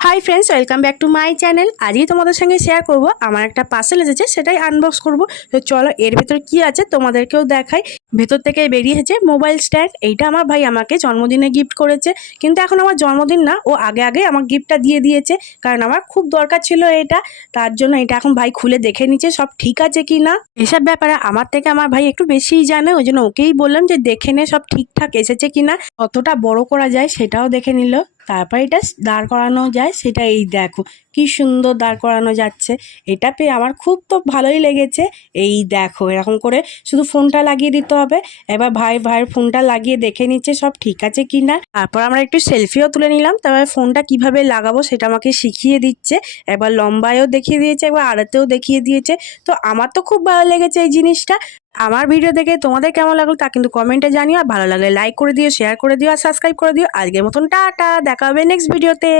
Hi friends, welcome back to my channel. আজই তোমাদের সঙ্গে শেয়ার করব আমার একটা পার্সেল এসেছে, সেটাই আনবক্স করব। তো চলো এর ভেতর কি আছে তোমাদেরকেও দেখাই। ভেতর থেকে বেরিয়েছে মোবাইল স্ট্যান্ড। এইটা আমার ভাই আমাকে জন্মদিনে গিফট করেছে, কিন্তু এখন আমার জন্মদিন না, ও আগে আগে আমার গিফটটা দিয়ে দিয়েছে, কারণ আমার খুব দরকার ছিল এটা। তার জন্য এটা এখন ভাই খুলে দেখে নিচ্ছে সব ঠিক আছে কি না। এসব ব্যাপারে আমার থেকে আমার ভাই একটু বেশিই জানে, ওই জন্য ওকেই বললাম যে দেখে নে সব ঠিকঠাক এসেছে কিনা, কতটা বড় করা যায় সেটাও দেখে নিল। তারপর এটা দাঁড় করানো যায়, সেটা এই দেখো কি সুন্দর দাঁড় করানো যাচ্ছে। এটা পেয়ে আমার খুব তো ভালোই লেগেছে। এই দেখো এরকম করে শুধু ফোনটা লাগিয়ে দিতে হবে। এবার ভাইয়ের ফোনটা লাগিয়ে দেখে নিচ্ছে সব ঠিক আছে কি না। তারপর আমরা একটু সেলফিও তুলে নিলাম। তারপরে ফোনটা কিভাবে লাগাবো সেটা আমাকে শিখিয়ে দিচ্ছে। এবার লম্বায়ও দেখিয়ে দিয়েছে, একবার আড়াতেও দেখিয়ে দিয়েছে। তো আমার তো খুব ভালো লেগেছে এই জিনিসটা। আমার ভিডিও দেখে তোমাদের কেমন লাগলো তা কিন্তু কমেন্টে জানিও। আর ভালো লাগলে লাইক করে দিও, শেয়ার করে দিও আর সাবস্ক্রাইব করে দিও। আজকের মতন টাটা, দেখা হবে নেক্সট ভিডিওতে।